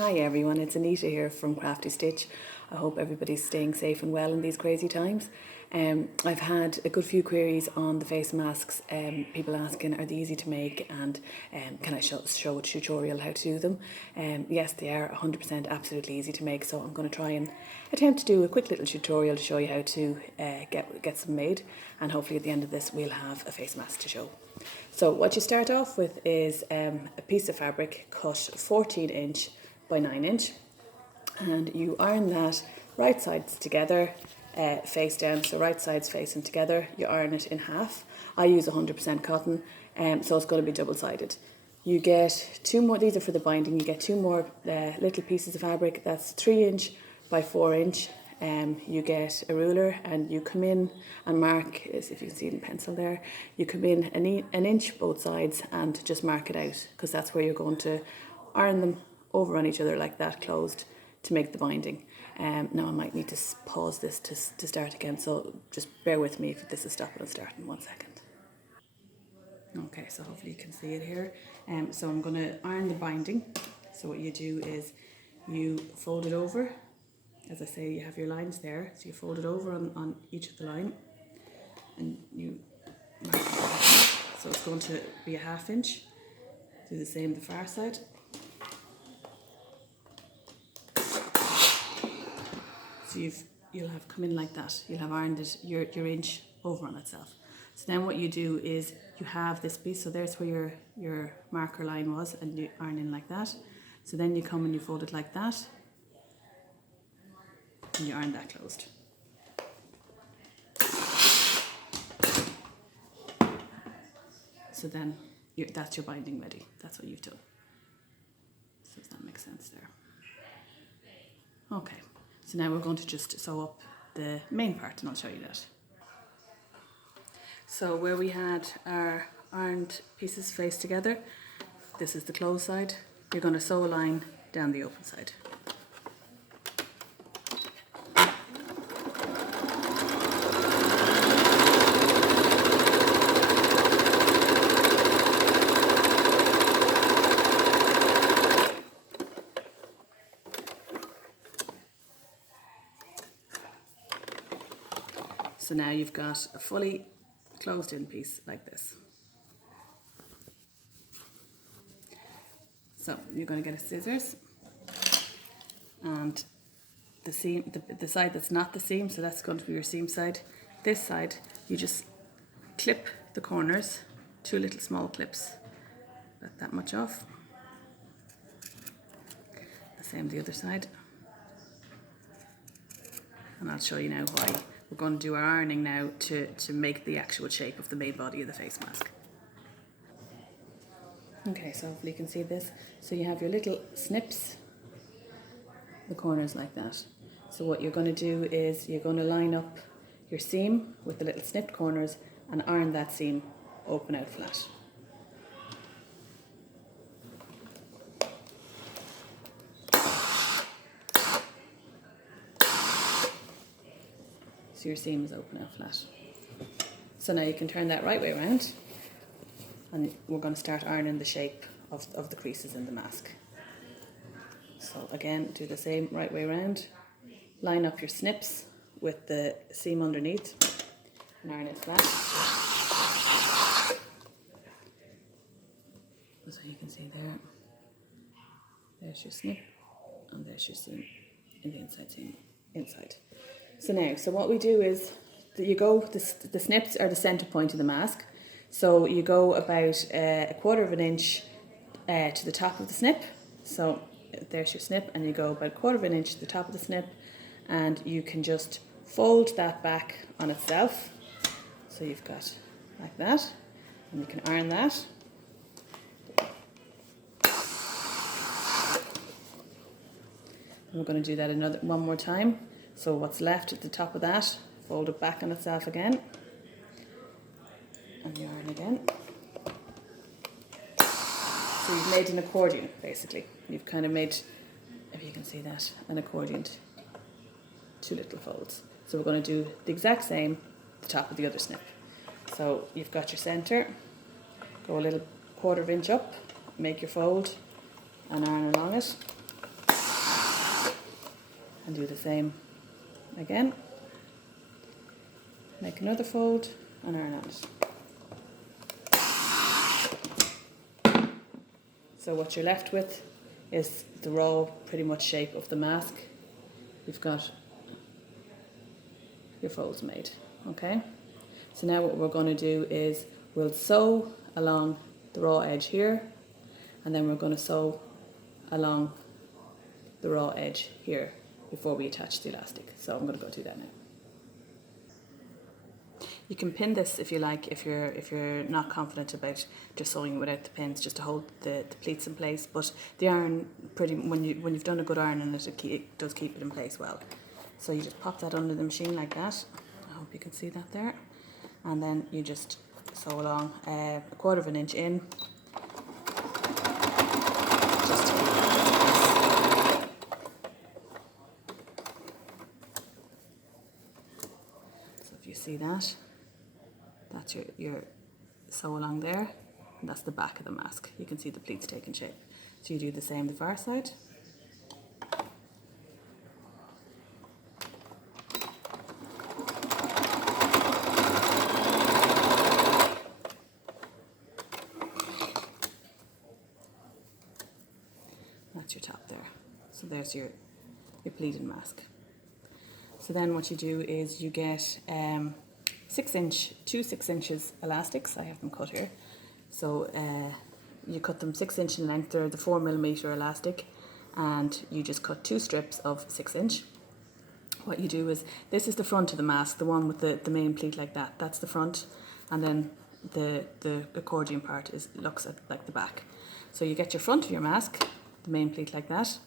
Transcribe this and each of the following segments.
Hi everyone, it's Anita here from Crafty Stitch. I hope everybody's staying safe and well in these crazy times. I've had a good few queries on the face masks, people asking are they easy to make and can I show a tutorial how to do them. Yes, they are 100% absolutely easy to make, so I'm going to try and attempt to do a quick little tutorial to show you how to get some made, and hopefully at the end of this we'll have a face mask to show. So what you start off with is a piece of fabric cut 14" by 9", and you iron that right sides together, face down, so right sides facing together. You iron it in half. I use 100% cotton, so it's going to be double-sided. You get two more, these are for the binding, you get two more little pieces of fabric, that's 3" by 4". You get a ruler and you come in and mark, if you can see it in pencil there, you come in an inch both sides and just mark it out, because that's where you're going to iron them over on each other like that, closed, to make the binding. Now I might need to pause this to start again, so just bear with me if this is stopping and starting 1 second. Okay, so hopefully you can see it here. So I'm going to iron the binding. So what you do is you fold it over. As I say, you have your lines there, so you fold it over on each of the line and you mark it. So it's going to be a 1/2 inch. Do the same the far side. So you'll have come in like that. You'll have ironed it your inch over on itself. So then what you do is you have this piece, so there's where your marker line was, and you iron in like that. So then you come and you fold it like that, and you iron that closed. So then that's your binding ready. That's what you've done. So does that make sense there? Okay, so now we're going to just sew up the main part, and I'll show you that. So where we had our ironed pieces faced together, this is the closed side. You're going to sew a line down the open side. So now you've got a fully closed in piece like this. So you're going to get a scissors, and the seam, the side that's not the seam, so that's going to be your seam side. This side, you just clip the corners, 2 little small clips, about that much off. The same the other side. And I'll show you now why. We're going to do our ironing now to make the actual shape of the main body of the face mask. Okay, so hopefully you can see this. So you have your little snips, the corners like that. So what you're going to do is you're going to line up your seam with the little snipped corners and iron that seam open out flat. So your seam is open out flat. So now you can turn that right way around, and we're going to start ironing the shape of the creases in the mask. So again, do the same right way around. Line up your snips with the seam underneath and iron it flat. So you can see there's your snip, and there's your seam in the inside seam inside. So now, what we do is that you go, the snips are the centre point of the mask. So you go about a 1/4 inch to the top of the snip. So there's your snip, and you go about 1/4 inch to the top of the snip, and you can just fold that back on itself. So you've got like that, and you can iron that. And we're going to do that one more time. So what's left at the top of that, fold it back on itself again, and you iron again. So you've made an accordion, basically. You've kind of made, if you can see that, an accordion, 2 little folds. So we're going to do the exact same at the top of the other snip. So you've got your centre, go a little 1/4 inch up, make your fold, and iron along it. and do the same again. Make another fold and iron on it. So what you're left with is the raw pretty much shape of the mask. You've got your folds made, okay? So now what we're going to do is we'll sew along the raw edge here, and then we're going to sew along the raw edge here before we attach the elastic. So I'm going to go do that now. You can pin this if you like, if you're not confident about just sewing without the pins, just to hold the pleats in place. But the iron, when you've done a good iron on it, it does keep it in place well. So you just pop that under the machine like that. I hope you can see that there. And then you just sew along a 1/4 inch in, just to keep it in place. So if you see that, that's your sew along there, and that's the back of the mask. You can see the pleats taking shape. So you do the same the far side. That's your top there. So there's your pleated mask. So then what you do is you get 2 6 inches elastics. I have them cut here. So you cut them 6 inch in length. They're the 4mm elastic, and you just cut 2 strips of 6 inch. What you do is, this is the front of the mask, the one with the main pleat like that. That's the front, and then the accordion part looks at like the back. So you get your front of your mask, the main pleat like that.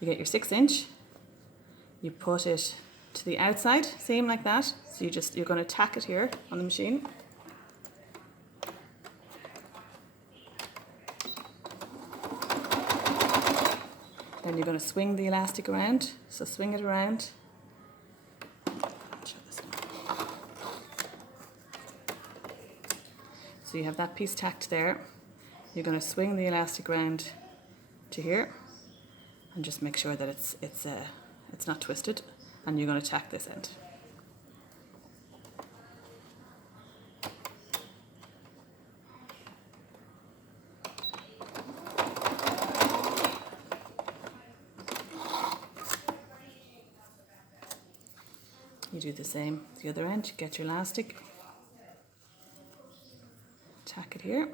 You get your 6 inch. You put it to the outside, seam like that. So you're going to tack it here on the machine. Then you're going to swing the elastic around. So swing it around. So you have that piece tacked there. You're going to swing the elastic around to here, and just make sure that it's not twisted, and you're going to tack this end. You do the same the other end. You get your elastic, tack it here.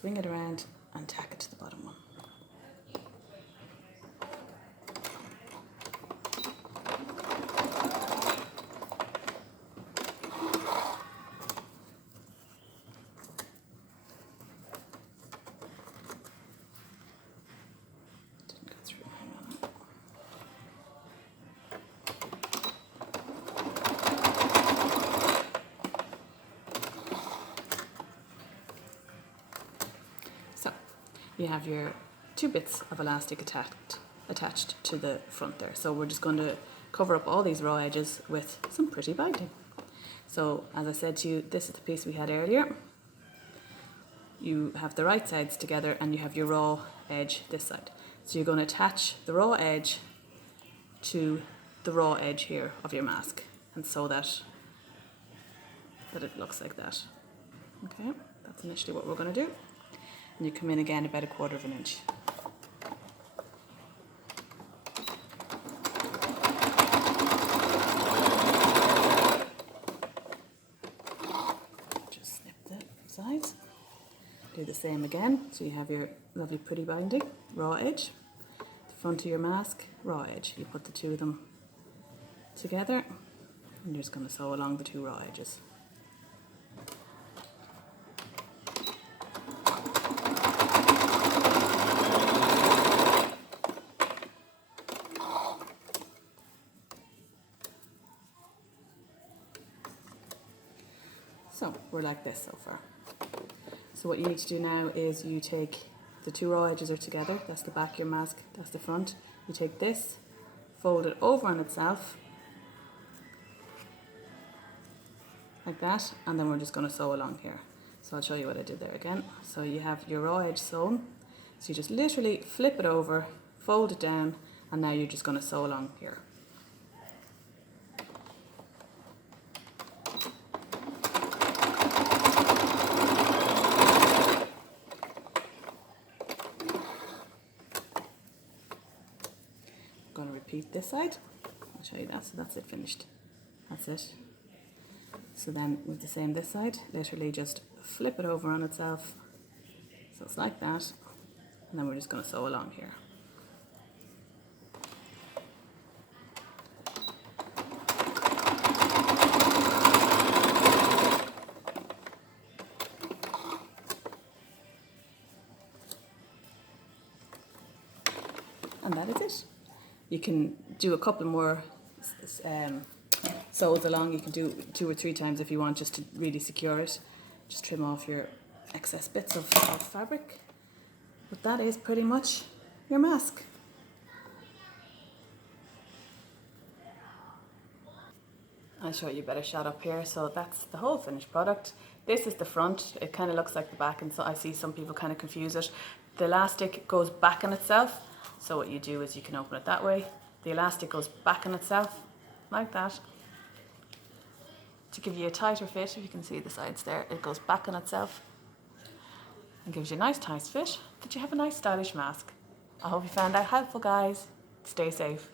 Swing it around and tack it to the bottom one. Didn't go through. Hang on. So you have your 2 bits of elastic attached to the front there. So we're just going to cover up all these raw edges with some pretty binding. So as I said to you, this is the piece we had earlier. You have the right sides together, and you have your raw edge this side. So you're going to attach the raw edge to the raw edge here of your mask, and sew that it looks like that. Okay, that's initially what we're going to do. And you come in again about a 1/4 inch. Just snip the sides. Do the same again. So you have your lovely pretty binding, raw edge. The front of your mask, raw edge. You put the 2 of them together, and you're just going to sew along the 2 raw edges. So we're like this so far. So what you need to do now is you take the 2 raw edges are together. That's the back of your mask, that's the front. You take this, fold it over on itself, like that, and then we're just going to sew along here. So I'll show you what I did there again. So you have your raw edge sewn. So you just literally flip it over, fold it down, and now you're just going to sew along here. I'm going to repeat this side. I'll show you that. So that's it, finished. That's it. So then with the same this side, literally just flip it over on itself. So it's like that. And then we're just going to sew along here. And that is it. You can do a couple more sews along. You can do 2 or 3 times if you want, just to really secure it. Just trim off your excess bits of fabric. But that is pretty much your mask. I'll show you a better shot up here. So that's the whole finished product. This is the front. It kind of looks like the back, and so I see some people kind of confuse it. The elastic goes back on itself. So what you do is you can open it that way. The elastic goes back on itself, like that. To give you a tighter fit, if you can see the sides there, it goes back on itself and gives you a nice tight fit, that you have a nice stylish mask. I hope you found that helpful, guys. Stay safe.